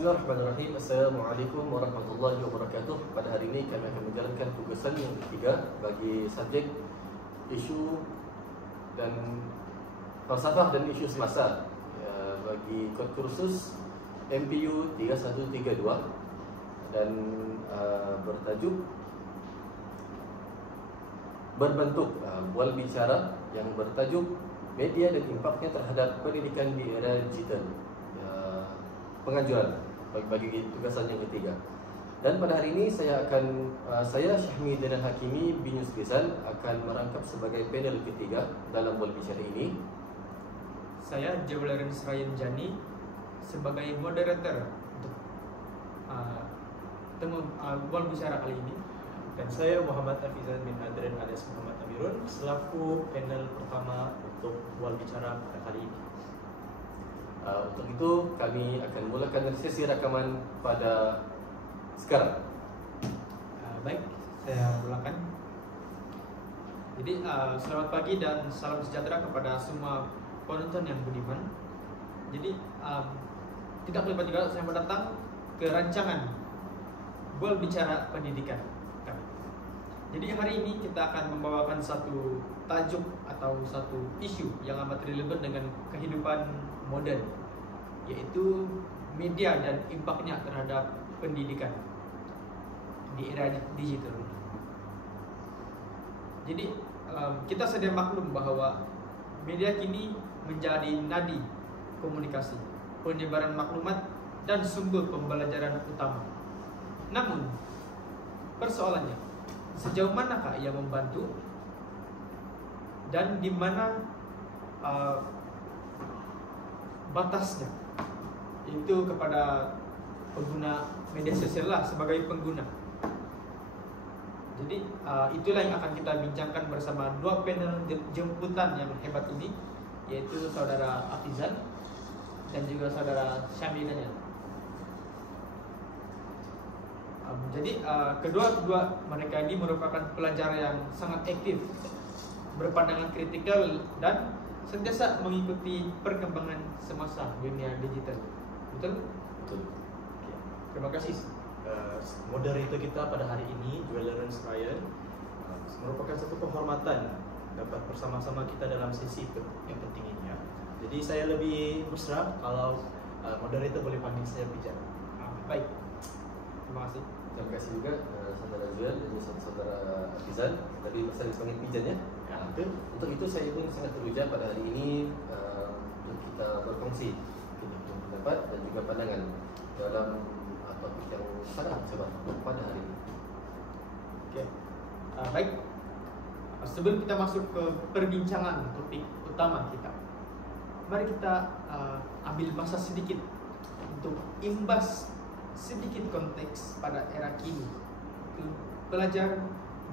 Bismillahirrahmanirrahim. Assalamualaikum warahmatullahi wabarakatuh. Pada hari ini kami akan menjalankan tugasan yang ketiga bagi subjek isu dan falsafah dan isu semasa bagi kod kursus MPU 3132 dan bertajuk berbentuk bual bicara yang bertajuk media dan impaknya terhadap pendidikan di era digital. Penganjuran bagi tugasan yang ketiga. Dan pada hari ini saya Syahmi Zainal Hakimi Binus Lisan akan merangkap sebagai panel ketiga dalam bual bicara ini. Saya Jawlaran Serayan Jani sebagai moderator untuk bual bicara kali ini. Dan saya Muhammad Afizan bin Adrian alias Muhammad Amirun selaku panel pertama untuk bual bicara pada kali ini. Untuk itu kami akan mulakan sesi rakaman pada sekarang. Baik, saya mulakan. Jadi selamat pagi dan salam sejahtera kepada semua penonton yang budiman. Jadi tidak terlibat juga saya datang ke rancangan bual bicara pendidikan. Jadi hari ini kita akan membawakan satu tajuk atau satu isu yang amat relevan dengan kehidupan modern, yaitu media dan impaknya terhadap pendidikan di era digital. Jadi kita sedia maklum bahwa media kini menjadi nadi komunikasi, penyebaran maklumat dan sumber pembelajaran utama. Namun persoalannya, sejauh manakah ia membantu dan di mana batasnya, itu kepada pengguna media sosial lah sebagai pengguna. Jadi itulah yang akan kita bincangkan bersama dua panel jemputan yang hebat ini, yaitu saudara Afizan dan juga saudara Syahmi Daniel. Jadi kedua mereka ini merupakan pelajar yang sangat aktif, berpandangan kritikal dan sentiasa mengikuti perkembangan semasa dunia digital. Betul? Betul. Oke. Terima kasih. Moderator kita pada hari ini, Jawlaran Serayan, merupakan satu kehormatan dapat bersama-sama kita dalam sesi yang penting ini ya. Jadi saya lebih mesra kalau moderator boleh panggil saya Pijan. Baik. Terima kasih. Terima kasih juga saudara Zuel dan saudara Afizan. Tadi saya dipanggil Pijan ya. Untuk itu saya pun sangat teruja pada hari ini untuk kita berkongsi pendapat dan juga pandangan dalam topik yang sangat sebat pada hari ini. Oke. Baik. Sebelum kita masuk ke perbincangan topik utama kita, mari kita ambil masa sedikit untuk imbas sedikit konteks pada era kini. Pelajar,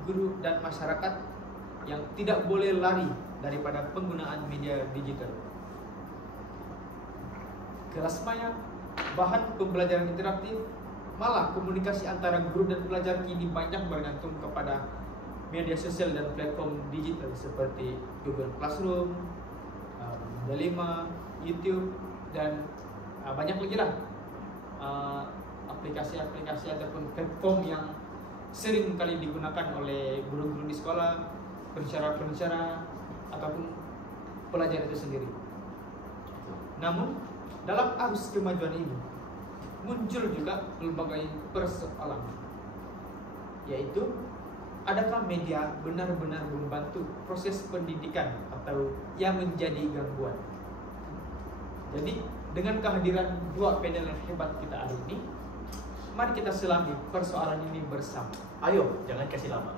guru dan masyarakat yang tidak boleh lari daripada penggunaan media digital. Kelas maya, bahan pembelajaran interaktif, malah komunikasi antara guru dan pelajar kini banyak bergantung kepada media sosial dan platform digital seperti Google Classroom, Moodle, YouTube, dan banyak lagi lah aplikasi-aplikasi ataupun platform yang sering kali digunakan oleh guru-guru di sekolah, pensyarah-pensyarah ataupun pelajar itu sendiri. Namun dalam arus kemajuan ini muncul juga berbagai persoalan, yaitu adakah media benar-benar membantu proses pendidikan atau yang menjadi gangguan. Jadi dengan kehadiran dua panel yang hebat kita hari ini, mari kita selami persoalan ini bersama. Ayo, jangan kasih lama.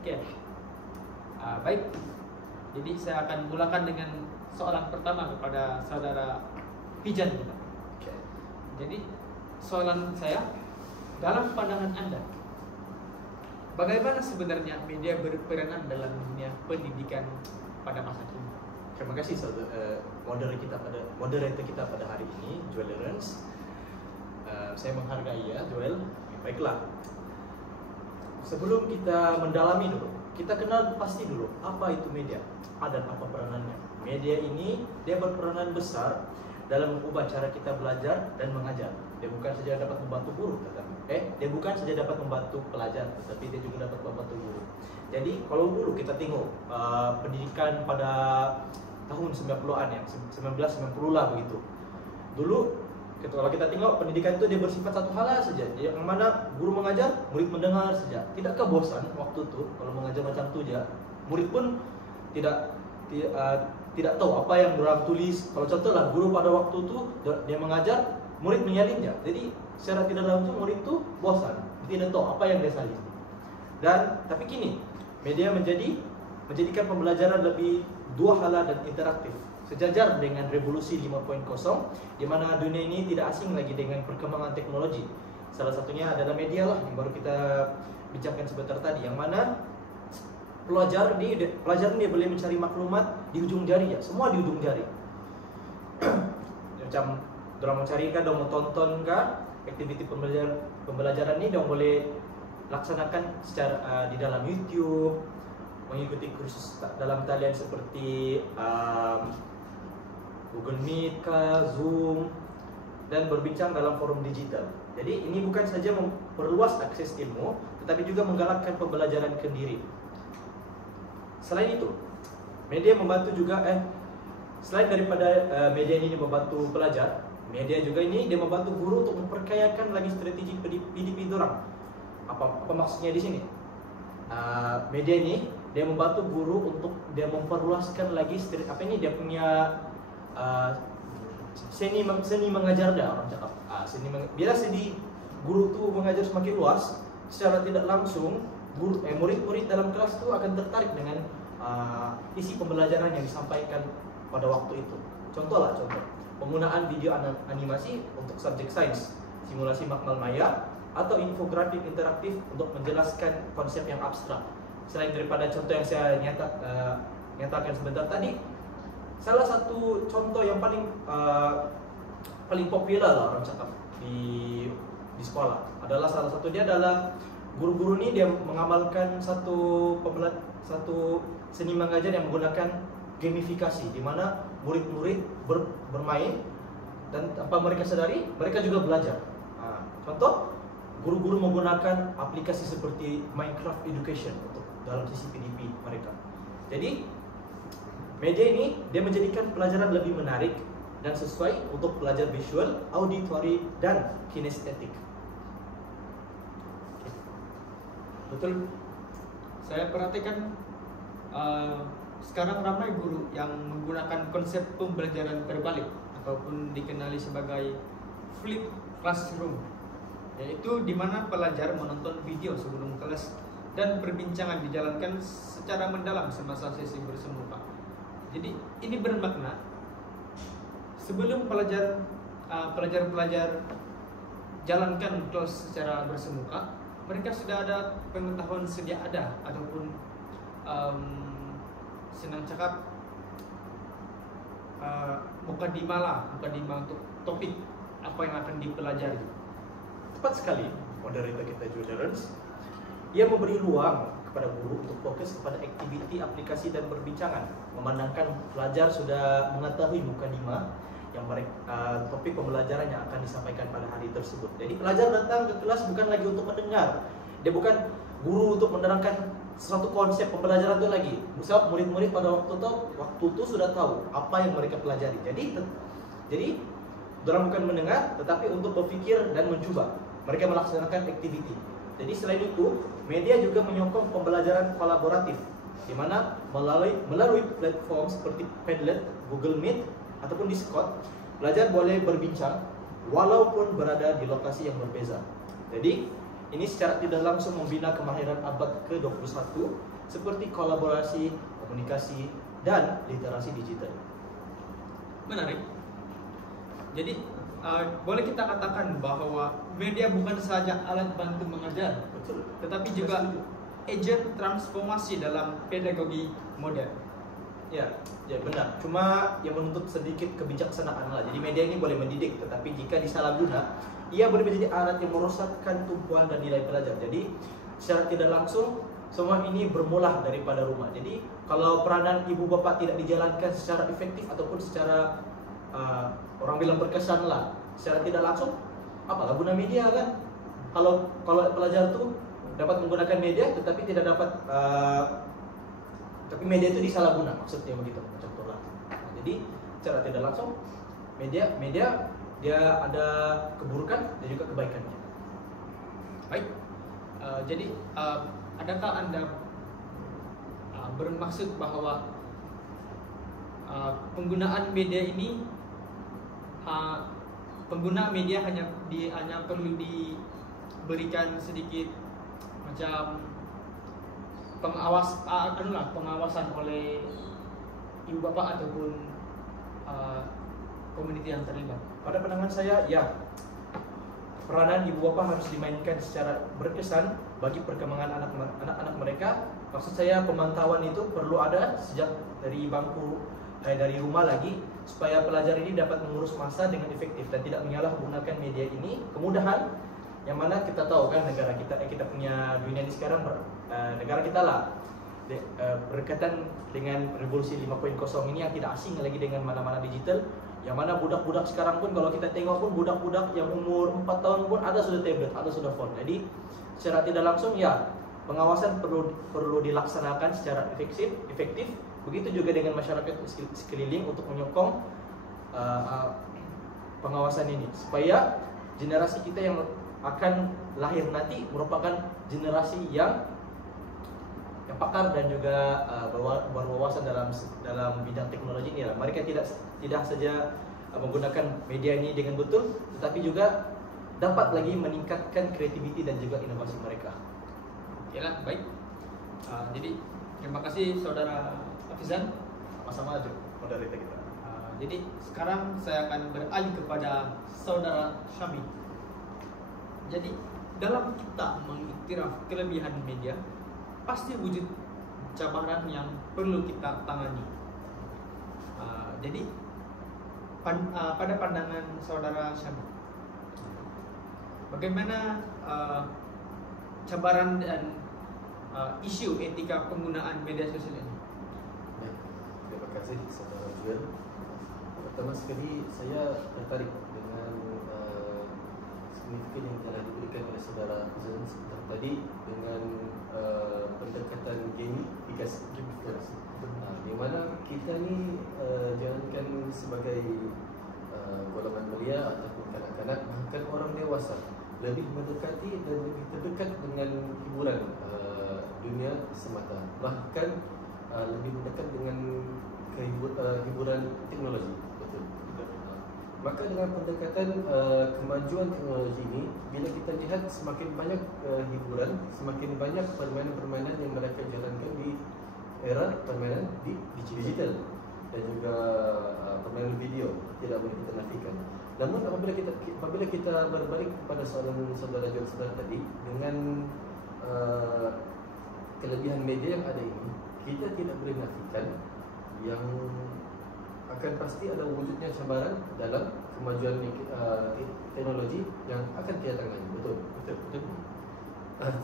Oke. Baik. Jadi saya akan mulakan dengan soalan pertama kepada saudara Pijan kita. Jadi soalan saya, dalam pandangan Anda, bagaimana sebenarnya media berperanan dalam dunia pendidikan pada masa kini? Terima kasih moderator kita pada hari ini, Jawlaran. Saya menghargai ya, Joel. Baiklah. Sebelum kita mendalami dulu, kita kenal pasti dulu apa itu media dan apa peranannya. Media ini dia berperanan besar dalam mengubah cara kita belajar dan mengajar. Dia bukan saja dapat membantu guru, dia bukan saja dapat membantu pelajar, tetapi dia juga dapat membantu guru. Jadi kalau dulu kita tengok pendidikan pada tahun 90-an ya, 1990 lah begitu. Dulu kalau kita tengok pendidikan itu dia bersifat satu hal saja, yang mana guru mengajar, murid mendengar saja. Tidakkah bosan waktu itu kalau mengajar macam tu aja? Murid pun tidak tahu apa yang orang tulis. Kalau contohlah guru pada waktu itu dia mengajar, murid menyalinnya. Jadi secara tidak langsung murid itu bosan, tidak tahu apa yang dia salin. Tapi kini media menjadikan pembelajaran lebih dua hala dan interaktif, sejajar dengan revolusi 5.0, di mana dunia ini tidak asing lagi dengan perkembangan teknologi. Salah satunya adalah media lah yang baru kita bincangkan sebentar tadi, yang mana pelajar ini boleh mencari maklumat di ujung jari ya, semua di ujung jari. Macam dorang mau cari kah, dorang mau tonton kah, aktiviti pembelajaran ini dorang boleh laksanakan secara di dalam YouTube, mengikuti kursus dalam talian seperti Google Meet, Zoom, dan berbincang dalam forum digital. Jadi ini bukan saja memperluas akses ilmu, tetapi juga menggalakkan pembelajaran kendiri. Selain itu, media membantu juga selain daripada media ini membantu pelajar, media juga ini dia membantu guru untuk memperkayakan lagi strategi PDP orang. Apa maksudnya di sini? Media ini dia membantu guru untuk dia memperluaskan lagi dia punya seni mengajar dah orang cakap. Bila seni guru tu mengajar semakin luas, secara tidak langsung murid-murid dalam kelas tu akan tertarik dengan isi pembelajaran yang disampaikan pada waktu itu. Contoh penggunaan video animasi untuk subjek sains, simulasi makmal maya, atau infografik interaktif untuk menjelaskan konsep yang abstrak. Selain daripada contoh yang saya nyatakan sebentar tadi, salah satu contoh yang paling populer lah orang cakap di sekolah adalah salah satu dia adalah guru-guru ini dia mengamalkan satu seni mengajar yang menggunakan gamifikasi, di mana murid-murid bermain dan tanpa mereka sadari mereka juga belajar. Contoh, guru-guru menggunakan aplikasi seperti Minecraft Education untuk dalam sisi PDP mereka. Jadi media ini dia menjadikan pelajaran lebih menarik dan sesuai untuk pelajar visual, auditory, dan kinestetik. Betul. Saya perhatikan sekarang ramai guru yang menggunakan konsep pembelajaran terbalik ataupun dikenali sebagai flip classroom, yaitu di mana pelajar menonton video sebelum kelas dan perbincangan dijalankan secara mendalam semasa sesi bersemuka. Jadi ini bermakna sebelum pelajar jalankan kelas secara bersemuka, mereka sudah ada pengetahuan sedia ada ataupun senang cakap mukadimah untuk topik apa yang akan dipelajari. Tepat sekali, moderator kita Julia Lawrence. Ia memberi ruang kepada guru untuk fokus kepada aktiviti, aplikasi, dan perbincangan, memandangkan pelajar sudah mengetahui mukadimah yang topik pembelajaran yang akan disampaikan pada hari tersebut. Jadi pelajar datang ke kelas bukan lagi untuk mendengar, dia bukan guru untuk menerangkan suatu konsep pembelajaran itu lagi. Sebab murid-murid pada waktu itu sudah tahu apa yang mereka pelajari. Jadi orang bukan mendengar, tetapi untuk berfikir dan mencoba. Mereka melaksanakan aktiviti. Jadi selain itu, media juga menyokong pembelajaran kolaboratif, di mana melalui platform seperti Padlet, Google Meet, ataupun Discord, pelajar boleh berbincang walaupun berada di lokasi yang berbeza. Jadi ini secara tidak langsung membina kemahiran abad ke-21 seperti kolaborasi, komunikasi, dan literasi digital. Menarik. Jadi boleh kita katakan bahwa media bukan saja alat bantu mengajar, Betul. tetapi juga agen transformasi dalam pedagogi modern. Ya benar. Cuma yang menuntut sedikit kebijaksanaan lah. Jadi media ini boleh mendidik, tetapi jika disalahguna, ia boleh menjadi alat yang merosakkan tumpuan dan nilai pelajar. Jadi secara tidak langsung semua ini bermula daripada rumah. Jadi kalau peranan ibu bapa tidak dijalankan secara efektif ataupun secara orang bilang berkesan lah secara tidak langsung, apalah guna media kan? Kalau pelajar tuh dapat menggunakan media, tetapi tidak dapat, tapi media itu disalahguna, maksudnya begitu, contohnya. Nah, jadi secara tidak langsung media dia ada keburukan dan juga kebaikannya. Baik, jadi adakah Anda bermaksud bahwa penggunaan media ini, pengguna media hanya perlu diberikan sedikit macam pengawasan oleh ibu bapak ataupun komuniti yang terlibat? Pada pandangan saya, ya, peranan ibu bapak harus dimainkan secara berkesan bagi perkembangan anak-anak mereka. Maksud saya pemantauan itu perlu ada sejak dari bangku, dari rumah lagi, supaya pelajar ini dapat mengurus masa dengan efektif dan tidak menyalahgunakan media ini. Kemudahan yang mana kita tahu kan negara kita punya dunia ini sekarang, negara kita lah berkaitan dengan revolusi 5.0 ini yang tidak asing lagi dengan mana-mana digital. Yang mana budak-budak sekarang pun kalau kita tengok pun budak-budak yang umur 4 tahun pun ada sudah tablet, ada sudah phone. Jadi secara tidak langsung ya pengawasan perlu dilaksanakan secara efektif. Begitu juga dengan masyarakat sekeliling untuk menyokong pengawasan ini supaya generasi kita yang akan lahir nanti merupakan generasi yang pakar dan juga berwawasan dalam bidang teknologi ini. Mereka tidak saja menggunakan media ini dengan betul, tetapi juga dapat lagi meningkatkan kreativiti dan juga inovasi mereka. Yalah, baik. Jadi terima kasih Saudara Hafizan. Sama-sama aja moderator kita. Jadi sekarang saya akan beralih kepada Saudara Syami. Jadi dalam kita mengiktiraf kelebihan media, pasti wujud cabaran yang perlu kita tangani. Jadi pada pandangan Saudara Syami, bagaimana cabaran dan isu etika penggunaan media sosial ini? Ya, terima kasih Saudara Juel. Pertama sekali saya tertarik dengan signifikan yang telah diberikan oleh Saudara Hafizan sebentar tadi dengan pendekatan gamifikasi, di mana kita ni jangankan sebagai golongan belia ataupun kanak-kanak, bahkan orang dewasa lebih mendekati dan lebih terdekat dengan hiburan dunia semata, bahkan lebih mendekat dengan hiburan teknologi. Betul. Maka dengan pendekatan kemajuan teknologi ini, bila kita lihat semakin banyak hiburan, semakin banyak permainan-permainan yang mereka jalankan di era permainan di digital dan juga permainan video, tidak boleh kita nafikan. Namun apabila kita berbalik kepada soalan saudara John tadi, dengan kelebihan media yang ada ini, kita tidak boleh nafikan yang akan pasti ada wujudnya cabaran dalam kemajuan teknologi yang akan kita tangani. Betul.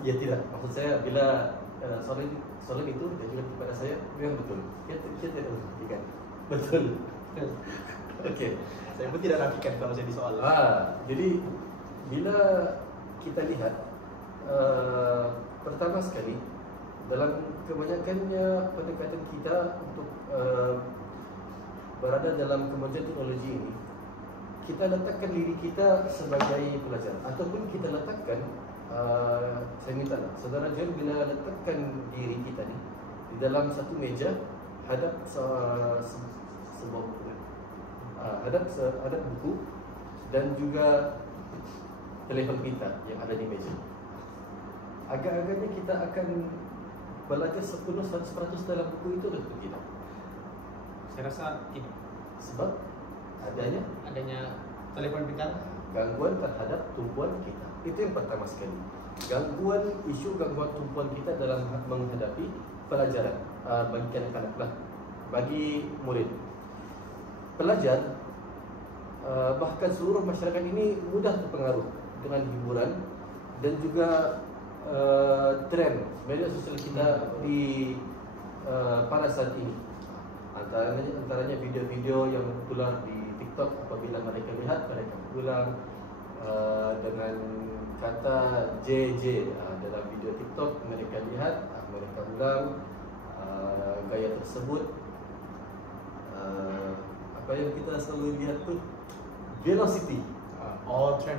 Ya tidak, maksud saya bila soalan itu dan juga kepada saya memang betul. Kita tidak nafikan. Betul. Okey. Saya pun tidak nafikan kalau jadi soal. Jadi bila kita lihat pertama sekali dalam kebanyakannya pendekatan kita untuk berada dalam kemajuan teknologi ini, kita letakkan diri kita sebagai pelajar, ataupun kita letakkan saya minta saudara John, bila letakkan diri kita ni di dalam satu meja hadap sebuah buku, hadap buku dan juga telefon pintar yang ada di meja, agak-agaknya kita akan belajar sepenuh 100% dalam buku itu untuk kita. Saya rasa tidak. Sebab adanya telepon pintar, gangguan terhadap tumpuan kita. Itu yang pertama sekali. Gangguan tumpuan kita dalam menghadapi pelajaran bagi kanak-kanak lah, bagi murid. Pelajar bahkan seluruh masyarakat ini mudah terpengaruh dengan hiburan dan juga tren media sosial kita di pada saat ini. Antaranya video-video yang popular di TikTok, apabila mereka lihat, mereka ulang dengan kata JJ dalam video TikTok, mereka lihat, mereka ulang gaya tersebut. Apa yang kita selalu lihat tu, velocity. Trend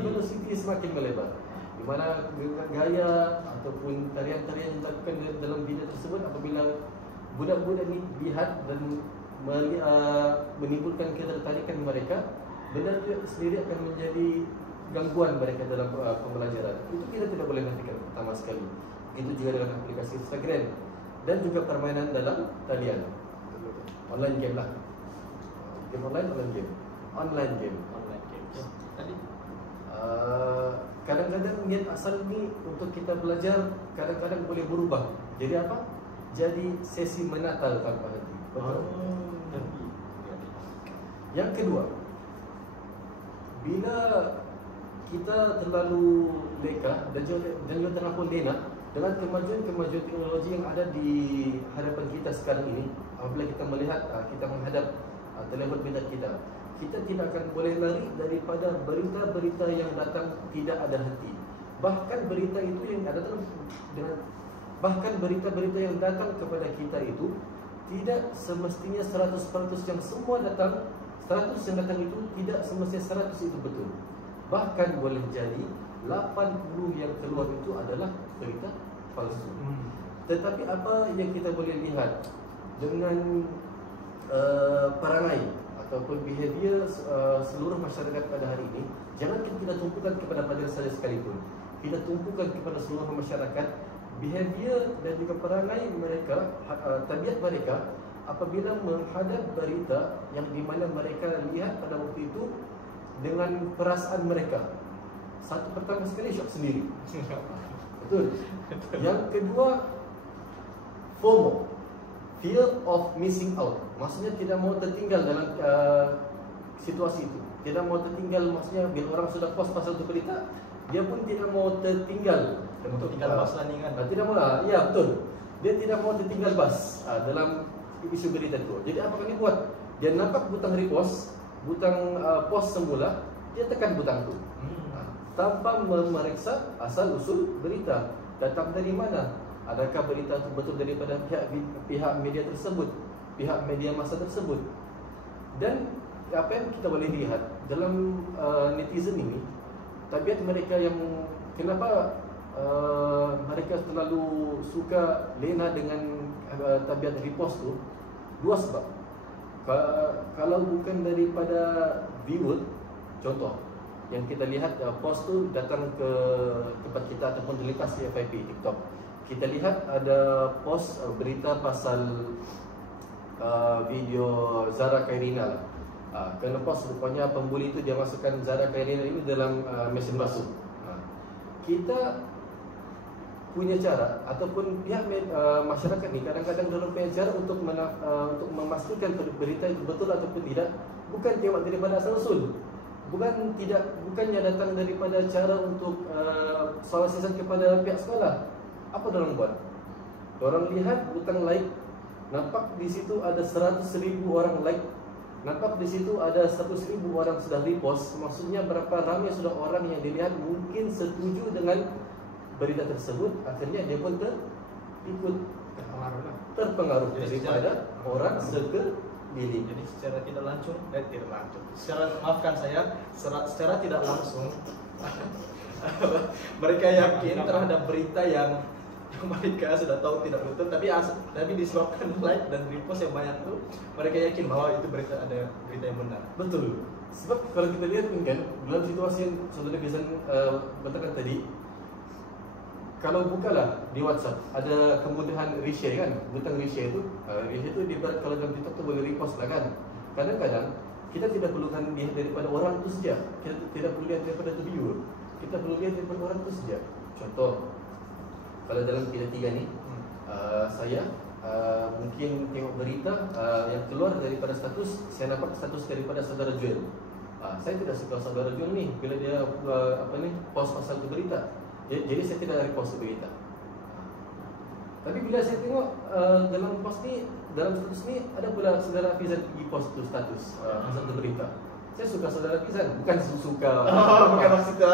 velocity semakin melebar, di mana gaya ataupun tarian-tarian yang dilakukan dalam video tersebut, apabila budak-budak ni lihat dan menimbulkan ketertarikan mereka, benda itu sendiri akan menjadi gangguan mereka dalam pembelajaran. Itu kita tidak boleh hentikan pertama sekali. Itu juga dengan aplikasi Instagram dan juga permainan dalam talian, online game lah, game online, online game. Tadi Kadang-kadang niat asal ni untuk kita belajar kadang-kadang boleh berubah. Jadi apa? Jadi sesi menatal tanpa henti. Yang kedua, bila kita terlalu leka dan juga terlalu lena dengan kemajuan teknologi yang ada di hadapan kita sekarang ini, apabila kita melihat, kita menghadap telefon pintar kita tidak akan boleh lari daripada berita-berita yang datang tidak ada henti. Bahkan berita itu yang datang bahkan berita-berita yang datang kepada kita itu tidak semestinya 100% yang semua datang, 100 yang datang itu tidak semestinya 100 itu betul. Bahkan boleh jadi 80 yang keluar itu adalah berita palsu. Tetapi apa yang kita boleh lihat dengan perangai ataupun behavior seluruh masyarakat pada hari ini, jangan kita tumpukan kepada pelajar saja sekalipun. Kita tumpukan kepada seluruh masyarakat, behavior dan juga perangai mereka, tabiat mereka apabila menghadap berita yang di mana mereka lihat pada waktu itu dengan perasaan mereka. Satu, pertama sekali shock sendiri. Betul. Yang kedua, FOMO, fear of missing out. Maksudnya tidak mau tertinggal dalam situasi itu. Tidak mau tertinggal, maksudnya bila orang sudah post pasal itu berita, dia pun tidak mau tertinggal untuk bas landingan. Tidak mau, ya betul. Dia tidak mau tertinggal bas dalam isu berita itu. Jadi apa yang dia buat? Dia nampak butang repost, butang post semula, dia tekan butang itu tanpa memeriksa asal usul berita. Datang dari mana? Adakah berita itu betul daripada pihak media tersebut, pihak media massa tersebut? Dan apa yang kita boleh lihat dalam netizen ini, tabiat mereka yang kenapa mereka terlalu suka lena dengan tabiat repost tu, dua sebab. Kalau bukan daripada viewer, contoh yang kita lihat post tu datang ke tempat kita ataupun terlepas di FYP TikTok, kita lihat ada post berita pasal video Zara Khairina lah. Kena post rupanya pembuli itu dia masukkan Zara Khairina ini dalam mesin basuh. Kita punya cara ataupun pihak masyarakat ni kadang-kadang dalam punya cara untuk memastikan berita itu betul ataupun tidak, bukan tengok daripada asal usul, bukannya datang daripada cara untuk soal siasat kepada pihak sekolah. Apa dorang buat? Dorang lihat butang like, nampak di situ ada 100,000 orang like, nampak di situ ada 100,000 orang sudah repost. Maksudnya berapa ramai sudah orang yang dilihat mungkin setuju dengan berita tersebut. Akhirnya dia pun terpengaruh daripada orang sekeliling. Jadi secara tidak langsung, secara tidak langsung mereka yakin terhadap berita yang mereka sudah tahu tidak betul, tapi disebabkan like dan repost yang banyak itu, mereka yakin bahwa itu ada berita yang benar. Betul. Sebab kalau kita lihat kan dalam situasi yang saudara Gizan katakan tadi, kalau bukalah di WhatsApp ada kemudahan reshare kan, butang reshare itu kalau dalam TikTok tu boleh repost lah kan. Kadang-kadang kita tidak perlukan lihat daripada orang itu saja, kita tidak perlu lihat daripada viewer, kita perlu lihat daripada orang itu saja. Contoh, kalau dalam Pilihan 3 ni, saya mungkin tengok berita yang keluar daripada status, saya nampak status daripada saudara Joel. Saya tidak suka saudara Joel ni bila dia post pasal tu berita. Jadi saya tidak repost berita. Tapi bila saya tengok dalam post ni, dalam status ni ada pula saudara Fizan pergi post tu status satu berita. Saya suka saudara Fizan, bukan suka. Bukan maksud tu.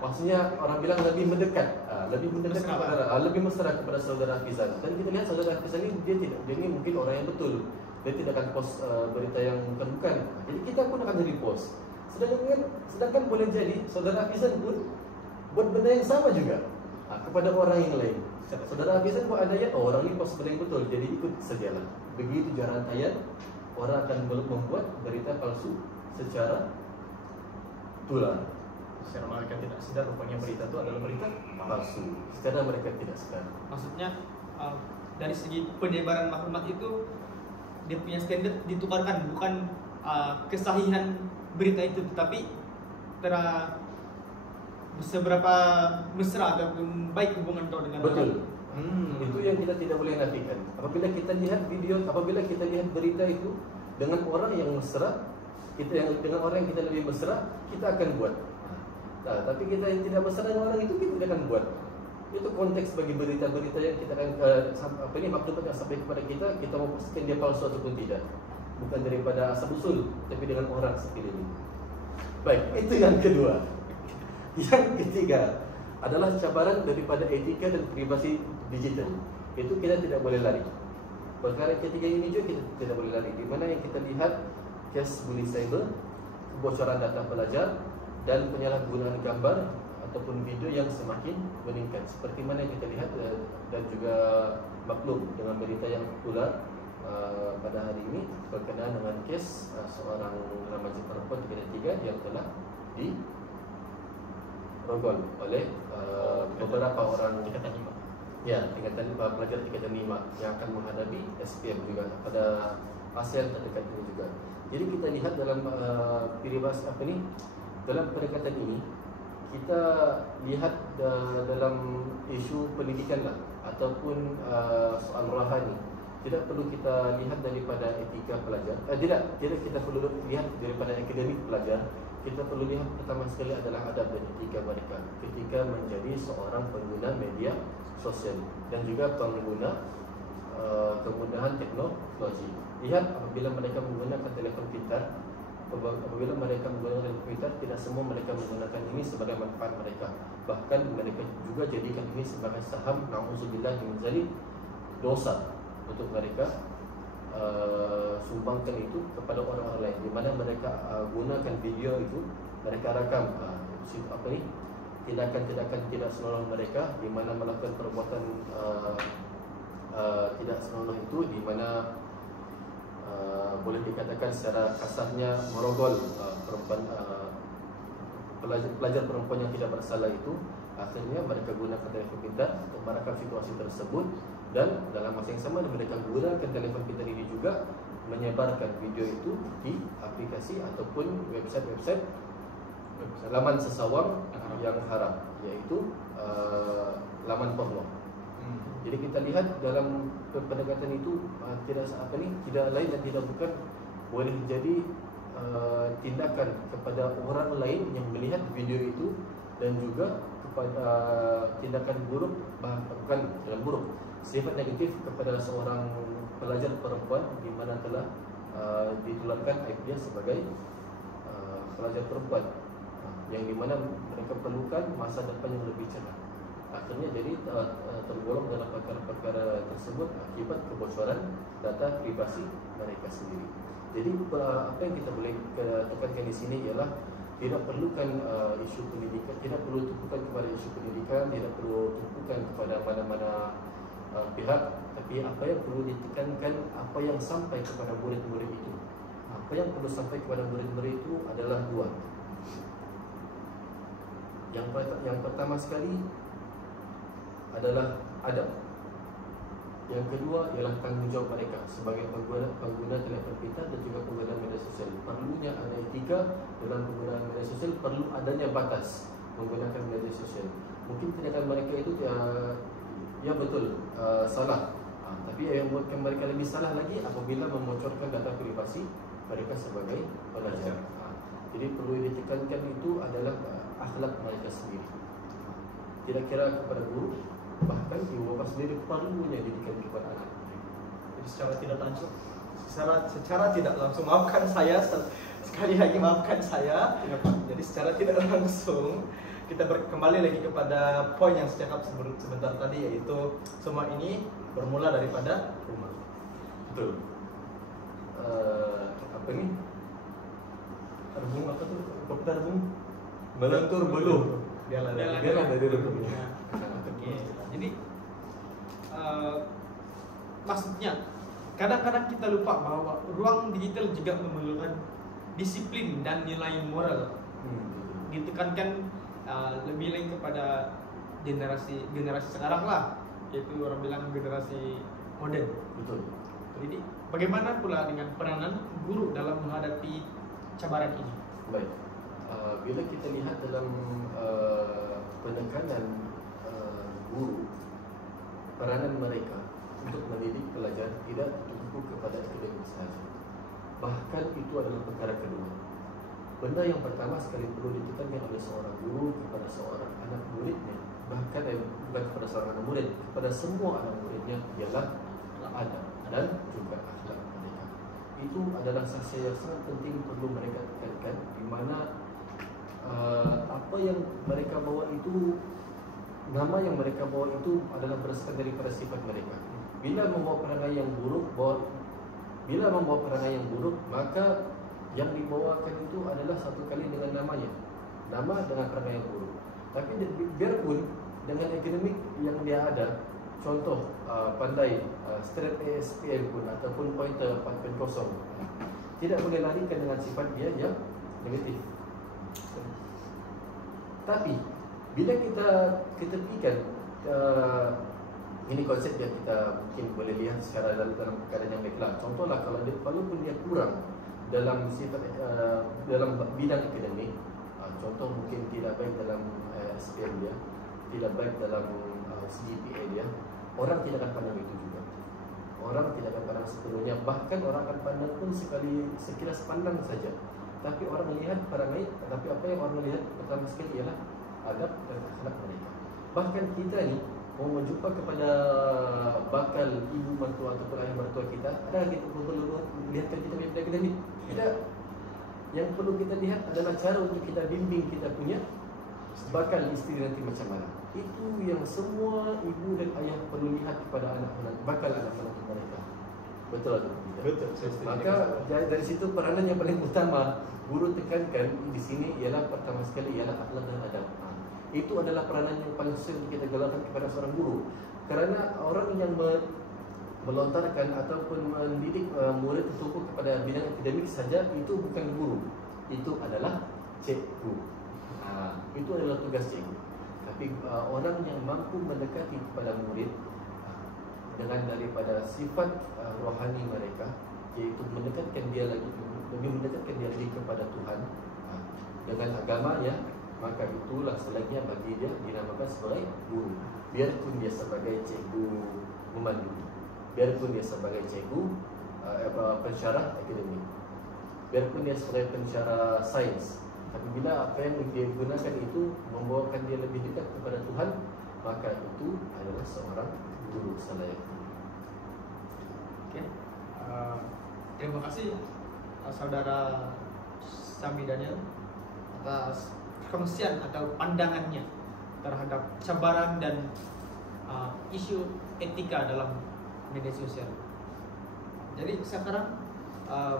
Maksudnya orang bilang lebih mendekat, lebih mendekat Mesra, kepada, lebih mesra kepada saudara Fizan. Dan kita lihat saudara Fizan ni dia ni mungkin orang yang betul. Dia tidak akan post berita yang bukan-bukan. Jadi kita pun akan jadi post. Sedangkan boleh jadi saudara Fizan pun buat benda yang sama juga kepada orang yang lain. Saudara Fizan buat ada ayat, orang ni post benda yang betul, jadi ikut sajalah. Begitu jaran ayat, orang akan membuat berita palsu secara tular. Secara mereka tidak sedar rupanya berita itu adalah berita Palsu secara mereka tidak sedar. Maksudnya dari segi penyebaran maklumat itu dia punya standar ditukarkan, bukan kesahihan berita itu, tetapi seberapa mesra ataupun baik hubungan kau dengan Betul. orang. Itu yang kita tidak boleh nafikan. Apabila kita lihat video, apabila kita lihat berita itu dengan orang yang mesra, dengan orang yang kita lebih mesra, kita akan buat. Tapi kita yang tidak mesra dengan orang itu, kita tidak akan buat. Itu konteks bagi berita-berita yang kita akan maklumat yang sampai kepada kita mau pastikan dia palsu ataupun tidak. Bukan daripada asal usul, tapi dengan orang sekeliling. Baik, itu yang kedua. Yang ketiga adalah cabaran daripada etika dan privasi digital. Itu kita tidak boleh lari. Perkara ketiga ini juga kita tidak boleh lari. Di mana yang kita lihat kes bully cyber, kebocoran data pelajar, dan penyalahgunaan gambar ataupun video yang semakin meningkat. Seperti mana yang kita lihat dan juga maklum dengan berita yang tular pada hari ini berkenaan dengan kes seorang remaja perempuan 33 yang telah dirogol oleh beberapa orang tingkatan 5. Ya, tingkatan pelajar tingkatan 5 yang akan menghadapi SPM juga pada ASEAN terdekat ini juga. Jadi kita lihat dalam dalam pendekatan ini kita lihat dalam isu pendidikan lah ataupun soal rohani. Tidak perlu kita lihat daripada etika pelajar. Tidak kita perlu lihat daripada akademik pelajar. Kita perlu lihat pertama sekali adalah adab dan etika mereka ketika menjadi seorang pengguna media sosial dan juga pengguna kemudahan teknologi. Lihat apabila mereka menggunakan telefon pintar, apabila mereka menggunakan telefon pintar, tidak semua mereka menggunakan ini sebagai manfaat mereka. Bahkan mereka juga jadikan ini sebagai saham, na'udzubillah min dzalik, dosa untuk mereka sumbangkan itu kepada orang-orang lain, di mana mereka gunakan video itu, mereka rakam tindakan-tindakan tidak senonoh mereka, di mana melakukan perbuatan tidak senonoh itu, di mana boleh dikatakan secara kasarnya merogol pelajar perempuan yang tidak bersalah itu. Akhirnya mereka gunakan telefon pintar untuk merekam situasi tersebut, dan dalam masa yang sama mereka gunakan telefon pintar ini juga menyebarkan video itu di aplikasi ataupun website laman sesawang yang haram, iaitu laman porno. Jadi kita lihat dalam pendekatan itu tidak lain dan tidak bukan boleh jadi tindakan kepada orang lain yang melihat video itu, dan juga kepada tindakan buruk, bukan dalam buruk, sifat negatif kepada seorang pelajar perempuan di mana telah ditularkan aib dia sebagai pelajar perempuan, yang di mana mereka perlukan masa depan yang lebih cerah. Akhirnya jadi tergolong dalam perkara-perkara tersebut akibat kebocoran data privasi mereka sendiri. Jadi apa yang kita boleh tekankan di sini ialah tidak perlukan isu pendidikan, tidak perlu tumpukan kepada isu pendidikan, tidak perlu tumpukan kepada mana-mana pihak, tapi apa yang perlu ditekankan, apa yang sampai kepada murid-murid itu. Apa yang perlu sampai kepada murid-murid itu adalah dua. Yang pertama sekali adalah adab. Yang kedua ialah tanggungjawab mereka sebagai pengguna telefon pintar dan juga pengguna media sosial. Perlunya ada etika dalam penggunaan media sosial, perlu adanya batas menggunakan media sosial. Mungkin tindakan mereka itu ya betul salah, tapi yang membuatkan mereka lebih salah lagi apabila memocorkan data privasi mereka sebagai pelajar. Jadi perlu ditekankan itu adalah akhlak mereka sendiri. Tidak kira kepada guru, bahkan ibu bapa sendiri perlunya didikan kepada anak. Jadi secara tidak langsung, maafkan saya sekali lagi, maafkan saya. Jadi secara tidak langsung kita kembali lagi kepada poin yang saya cakap sebentar tadi, yaitu semua ini bermula daripada rumah. Betul. Apa ni? Rebung apa tu? Apa rebung? Melentur beluh. Biarlah dari rebungnya. Okey. Jadi maksudnya kadang-kadang kita lupa bahwa ruang digital juga memerlukan disiplin dan nilai moral. Ditekankan lebih lagi kepada generasi sekarang lah, yaitu orang bilang generasi modern. Betul. Jadi bagaimana pula dengan peranan guru dalam menghadapi cabaran ini? Baik. Bila kita lihat dalam penekanan guru, peranan mereka untuk mendidik pelajar tidak tertumpu kepada akademik sahaja. Bahkan itu adalah perkara kedua. Benda yang pertama sekali perlu ditekankan oleh seorang guru kepada seorang anak muridnya, bahkan bukan kepada seorang anak murid, kepada semua anak muridnya, ialah adab dan juga akhlak mereka. Itu adalah sasar yang sangat penting perlu mereka tekankan, di mana apa yang mereka bawa itu, nama yang mereka bawa itu adalah berdasarkan daripada sifat mereka. Bila membawa perangai yang buruk, maka yang dibawakan itu adalah satu kali dengan namanya, nama dengan perangai yang buruk. Tapi biarpun dengan akademik yang dia ada, contoh pandai straight ASPM pun ataupun pointer 4.0, tidak boleh larikan dengan sifat dia yang negatif. Tapi bila kita ketepikan ini konsep yang kita mungkin boleh lihat secara dalam keadaan yang baiklah. Contohlah kalau dia, walaupun dia kurang dalam sifat dalam bidang akademik, contoh mungkin tidak baik dalam SPM dia, tidak baik dalam CGPA dia, orang tidak akan pandang itu juga. Orang tidak akan pandang sepenuhnya, bahkan orang akan pandang pun sekilas pandang saja. Tapi orang melihat perangai, tapi apa yang orang lihat pertama sekali ialah adab dan akhlak mereka. Bahkan kita ni mau menjumpa kepada bakal ibu mertua ataupun ayah mertua kita, ada kita perlu lihatkan kita punya akademik? Tidak. Yang perlu kita lihat adalah cara untuk kita bimbing kita punya bakal isteri nanti macam mana. Itu yang semua ibu dan ayah perlu lihat kepada bakal anak menantu mereka. Betul atau tidak? Betul. Maka dari situ peranan yang paling utama guru tekankan di sini ialah pertama sekali ialah akhlak dan adab. Itu adalah peranan yang paling sering kita gelarkan kepada seorang guru. Kerana orang yang melontarkan ataupun mendidik murid tertumpu kepada bidang akademik saja, itu bukan guru. Itu adalah cikgu. Itu adalah tugas cikgu. Tapi orang yang mampu mendekati kepada murid dengan daripada sifat rohani mereka, iaitu mendekatkan dia lagi, lebih mendekatkan dia lagi kepada Tuhan dengan agamanya, maka itulah selanjutnya bagi dia dinamakan sebagai guru. Biarpun dia sebagai cikgu memandu, biarpun dia sebagai cikgu pensyarah akademik, biarpun dia sebagai pensyarah sains, tapi bila apa yang dia gunakan itu membawakan dia lebih dekat kepada Tuhan, maka itu adalah seorang guru selayaknya. Okay. Terima kasih saudara Sami Daniel atas kongsian atau pandangannya terhadap cabaran dan isu etika dalam media sosial. Jadi sekarang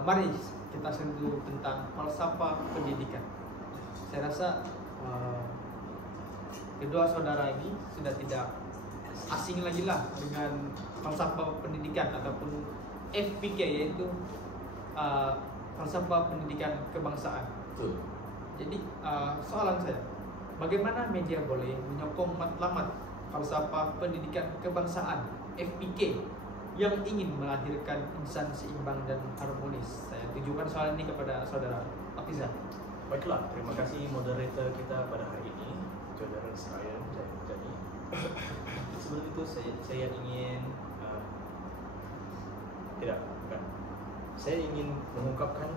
mari kita sentuh tentang falsafah pendidikan. Saya rasa kedua saudara ini sudah tidak asing lagi lah dengan falsafah pendidikan ataupun FPK, yaitu falsafah pendidikan kebangsaan. Betul. Jadi soalan saya, bagaimana media boleh menyokong matlamat falsafah pendidikan kebangsaan FPK yang ingin melahirkan insan seimbang dan harmonis? Saya tujukan soalan ini kepada saudara Afizan. Baiklah, terima kasih moderator kita pada hari ini, saudara Ryan. Jadi sebelum itu saya ingin saya ingin mengungkapkan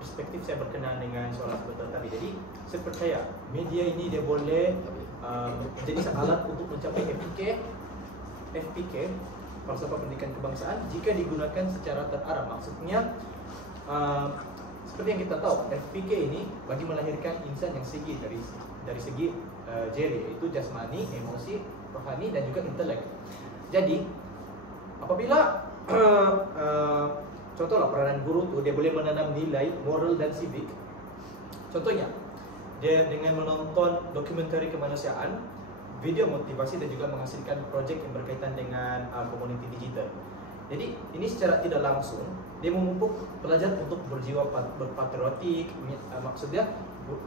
perspektif saya berkenaan dengan soalan sebentar tadi. Jadi saya percaya media ini dia boleh menjadi alat untuk mencapai FPK FPK, falsafah pendidikan kebangsaan, jika digunakan secara terarah. Maksudnya seperti yang kita tahu, FPK ini bagi melahirkan insan yang segi dari segi jeri, yaitu jasmani, emosi, rohani, dan juga intelek. Jadi apabila contohlah peranan guru tuh dia boleh menanam nilai moral dan civic. Contohnya dia dengan menonton dokumenter kemanusiaan, video motivasi, dan juga menghasilkan proyek yang berkaitan dengan community digital. Jadi ini secara tidak langsung dia memupuk pelajar untuk berjiwa berpatriotik. Maksudnya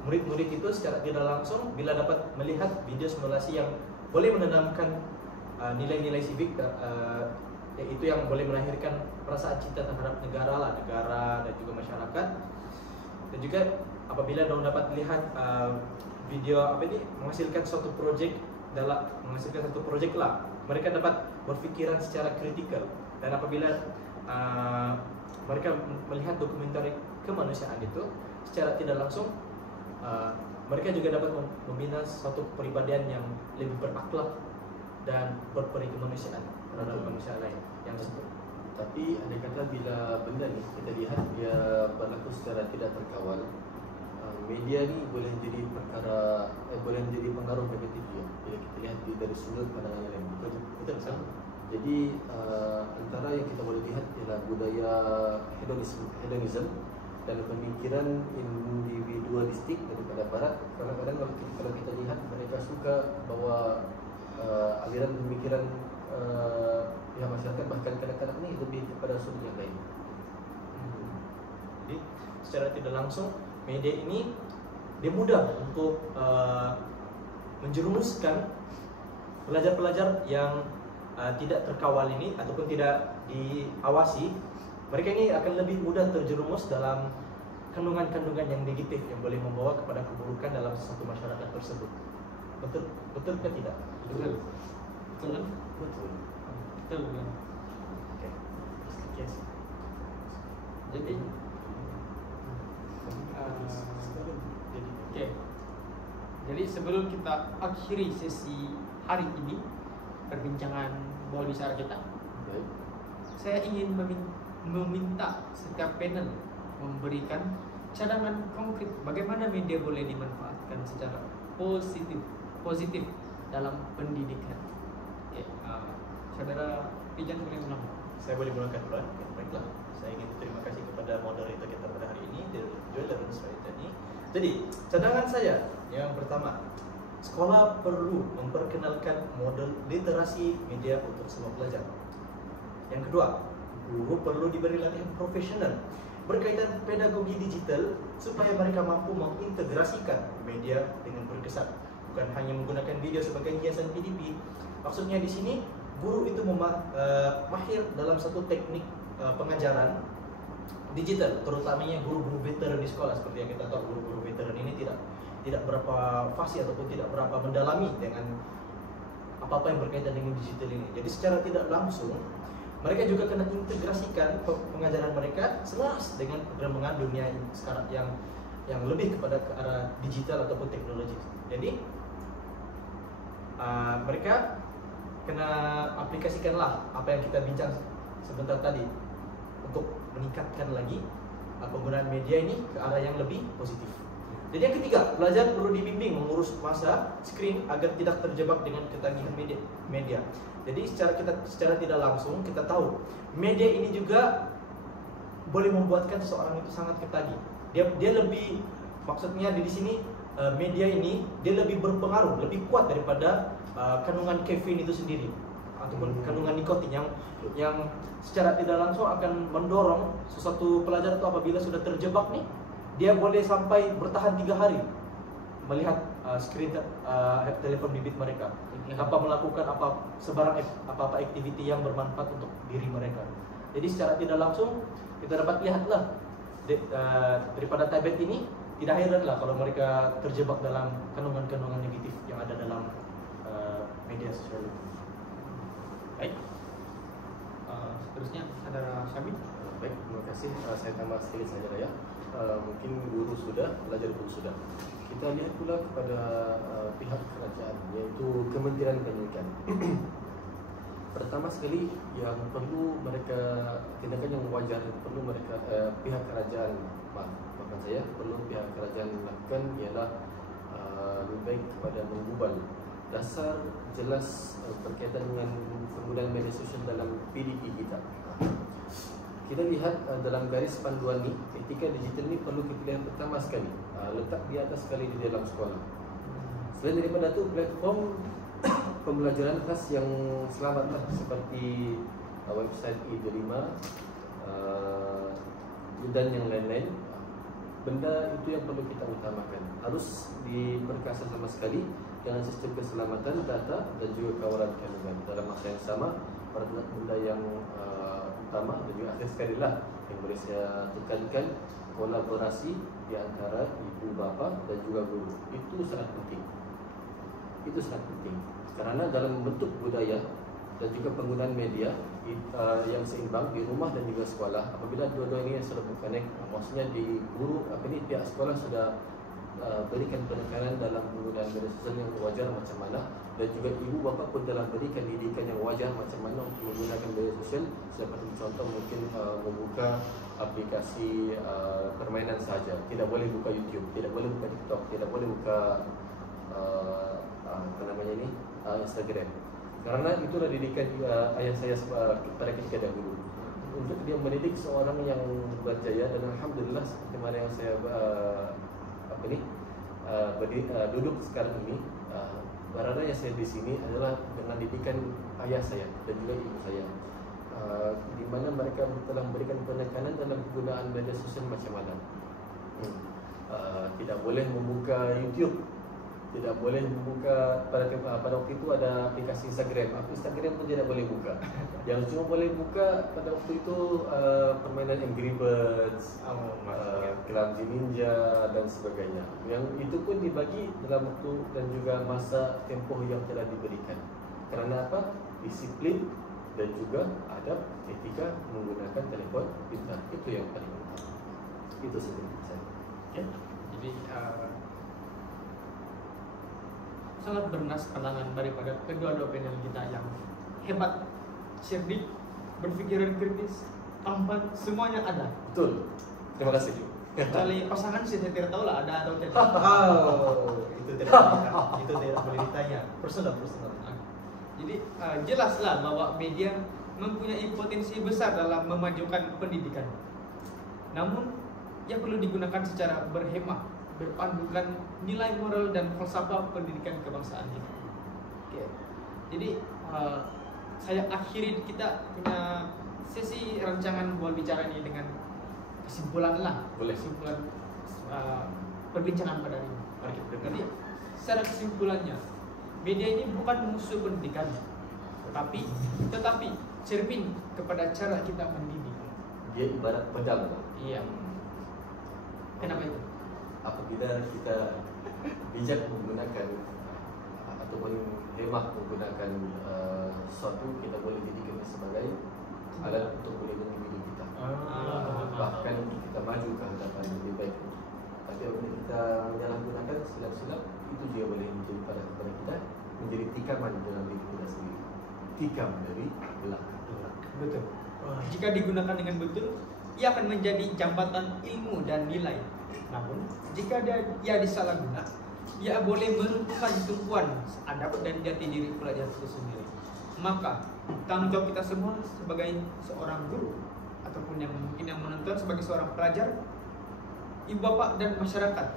murid-murid itu secara tidak langsung bila dapat melihat video simulasi yang boleh menanamkan nilai-nilai civic, yaitu yang boleh melahirkan perasaan cinta terhadap negara dan juga masyarakat. Dan juga apabila dong dapat melihat video menghasilkan suatu proyek lah, mereka dapat berpikiran secara kritikal. Dan apabila mereka melihat dokumenter kemanusiaan itu secara tidak langsung, mereka juga dapat membina suatu kepribadian yang lebih berakhlak dan berperi kemanusiaan terhadap manusia lain yang tersebut. Tapi andai kata bila benda ni kita lihat dia berlaku secara tidak terkawal, media ni boleh jadi boleh menjadi pengaruh negatif dia bila kita lihat dari sudut pandangan yang lain. Betul. Jadi antara yang kita boleh lihat ialah budaya hedonism dan pemikiran individualistik daripada barat. Kadang-kadang kalau kita lihat, mereka suka bawa aliran pemikiran pihak masyarakat, bahkan kanak-kanak ni lebih kepada sudut yang lain. Jadi secara tidak langsung media ini dia mudah untuk menjerumuskan pelajar-pelajar yang tidak terkawal ini ataupun tidak diawasi. Mereka ini akan lebih mudah terjerumus dalam kandungan-kandungan yang negatif yang boleh membawa kepada keburukan dalam satu masyarakat tersebut. Betul ke tidak? Betul. Betul. Betul. Betul. Oke. Yes. Jadi Oke. Jadi sebelum kita akhiri sesi hari ini perbincangan bola bicara kita, saya ingin meminta setiap panel memberikan cadangan konkret bagaimana media boleh dimanfaatkan secara positif dalam pendidikan. Oke, saudara Pijan boleh ulang. Saya boleh mulakan dulu. Baiklah, saya ingin berterima kasih kepada moderator kita pada hari ini, Joel Rensraitani. Jadi, cadangan saya yang pertama, sekolah perlu memperkenalkan model literasi media untuk semua pelajar. Yang kedua, guru perlu diberi latihan profesional berkaitan pedagogi digital supaya mereka mampu mengintegrasikan media dengan berkesan, bukan hanya menggunakan video sebagai hiasan PDP. Maksudnya di sini guru itu mahir dalam satu teknik pengajaran digital, terutamanya guru-guru veteran di sekolah. Seperti yang kita tahu, guru-guru veteran ini tidak berapa fasih ataupun tidak berapa mendalami dengan apa-apa yang berkaitan dengan digital ini. Jadi secara tidak langsung mereka juga kena integrasikan pengajaran mereka selaras dengan perkembangan dunia sekarang yang lebih kepada ke arah digital ataupun teknologi. Jadi mereka kena aplikasikanlah apa yang kita bincang sebentar tadi untuk meningkatkan lagi penggunaan media ini ke arah yang lebih positif. Jadi yang ketiga, pelajar perlu dibimbing mengurus masa screen agar tidak terjebak dengan ketagihan media. Jadi secara tidak langsung kita tahu media ini juga boleh membuatkan seseorang itu sangat ketagih. Dia lebih, maksudnya di sini media ini dia lebih berpengaruh, lebih kuat daripada kandungan kafein itu sendiri ataupun kandungan nikotin yang secara tidak langsung akan mendorong sesuatu pelajar itu apabila sudah terjebak nih, dia boleh sampai bertahan 3 hari melihat screen telepon bimbit mereka tanpa melakukan apa-apa aktiviti yang bermanfaat untuk diri mereka. Jadi secara tidak langsung kita dapat lihatlah daripada tablet ini, tidak heranlah kalau mereka terjebak dalam kandungan-kandungan negatif yang ada dalam media sosial. Baik. Seterusnya saudara Syamil. Baik, terima kasih. Saya tambah sekali saja ya. Mungkin guru sudah, pelajar pun sudah. Kita lihat pula kepada pihak kerajaan, yaitu Kementerian Pendidikan. Pertama sekali yang perlu mereka tindakan yang wajar perlu mereka pihak kerajaan bahkan saya perlu pihak kerajaan lakukan ialah lebih baik kepada menggubal dasar jelas berkaitan dengan penggunaan media sosial dalam PDP kita. Kita lihat dalam garis panduan ni, etika digital ni perlu kita lihat pertama sekali letak di atas sekali di dalam sekolah. Selain daripada itu, platform pembelajaran khas yang selamat seperti website E5 dan yang lain-lain, benda itu yang perlu kita utamakan. Harus diperkasa sama sekali dengan sistem keselamatan data dan juga kawalan kandungan. Dalam masa yang sama, benda yang utama dan juga akhir sekali lah yang boleh saya tekankan, kolaborasi di antara ibu bapa dan juga guru. Itu sangat penting. Itu sangat penting karena dalam membentuk budaya dan juga penggunaan media yang seimbang di rumah dan juga sekolah, apabila dua-dua ini sudah berconnect, maksudnya di guru pihak sekolah sudah berikan penekanan dalam penggunaan media sosial yang wajar macam mana, dan juga ibu bapa pun telah berikan didikan yang wajar macam mana untuk menggunakan media sosial. Seperti contoh mungkin membuka aplikasi permainan saja, tidak boleh buka YouTube, tidak boleh buka TikTok, tidak boleh buka Instagram. Karena itulah didikan ayah saya kepada ketika dahulu untuk dia mendidik seorang yang berjaya, dan alhamdulillah seperti mana yang saya duduk sekarang ini, berada yang saya di sini adalah dengan didikan ayah saya dan juga ibu saya, di mana mereka telah memberikan penekanan dalam penggunaan media sosial macam mana. Tidak boleh membuka YouTube, tidak boleh membuka pada waktu itu ada aplikasi Instagram. Instagram pun tidak boleh buka. Yang cuma boleh buka pada waktu itu permainan Angry Birds, Clumsy Ninja dan sebagainya. Yang itu pun dibagi dalam waktu dan juga masa tempoh yang telah diberikan. Kerana apa? Disiplin dan juga adab etika menggunakan telefon pintar. Itu yang paling utama. Itu saja saya. Ya. Jadi sangat bernas pandangan daripada kedua-dua panel kita yang hebat, cerdik, berpikiran kritis, tampan, semuanya ada. Betul. Terima kasih. Kecuali pasangan saya tidak tahu lah ada atau tidak. Itu tidak boleh ditanya. Personal. Jadi jelaslah bahwa media mempunyai potensi besar dalam memajukan pendidikan. Namun yang perlu digunakan secara berhemat, berpandukan nilai moral dan falsafah pendidikan kebangsaan ini. Okay. Jadi saya akhiri kita punya sesi rancangan bual bicara ini dengan kesimpulan lah. Boleh. Kesimpulan perbincangan pada hari ini. Jadi secara kesimpulannya, media ini bukan musuh pendidikan, tetapi cermin kepada cara kita mendidik. Dia ibarat pedang. Iya. Kenapa itu? Apabila kita bijak menggunakan ataupun hemat menggunakan sesuatu, kita boleh jadikan sebagai alat untuk melindungi hidup kita. Bahkan kita maju ke hadapan lebih baik. Tapi apabila kita menyalahgunakan silap-silap, itu juga boleh menjadi pada kepada kita menjadi tikaman dalam diri kita sendiri. Tikam dari belakang. Betul. Jika digunakan dengan betul, ia akan menjadi jambatan ilmu dan nilai. Namun, jika ia disalahguna, ia boleh meruntuhkan tumpuan adab dan jati diri pelajar itu sendiri. Maka, tanggung jawab kita semua sebagai seorang guru ataupun yang mungkin yang menonton sebagai seorang pelajar, ibu bapa dan masyarakat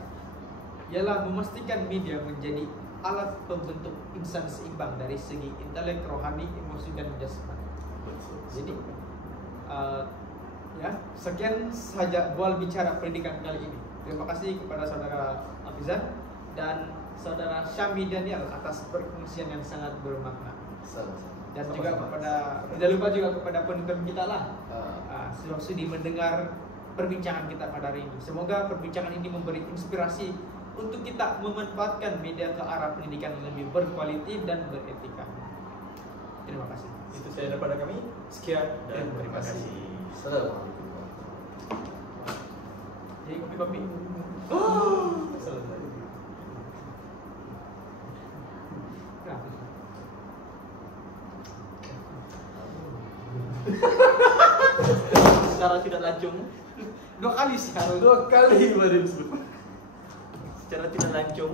ialah memastikan media menjadi alat pembentuk insan seimbang dari segi intelek, rohani, emosi dan jasmani. Jadi, ya, sekian saja bual bicara pendidikan kali ini. Terima kasih kepada saudara Afizan dan saudara Syami Daniel atas perkongsian yang sangat bermakna. Dan juga kepada, tidak lupa juga kepada penonton kita lah, sudah sudi mendengar perbincangan kita pada hari ini. Semoga perbincangan ini memberi inspirasi untuk kita memanfaatkan media ke arah pendidikan yang lebih berkualitas dan beretika. Terima kasih. Itu saya daripada kami. Sekian dan terima kasih. Assalamualaikum. Jadi kopi-kopi. secara tidak langsung, 2 kali sih Harun. 2 kali baru disebut. secara tidak langsung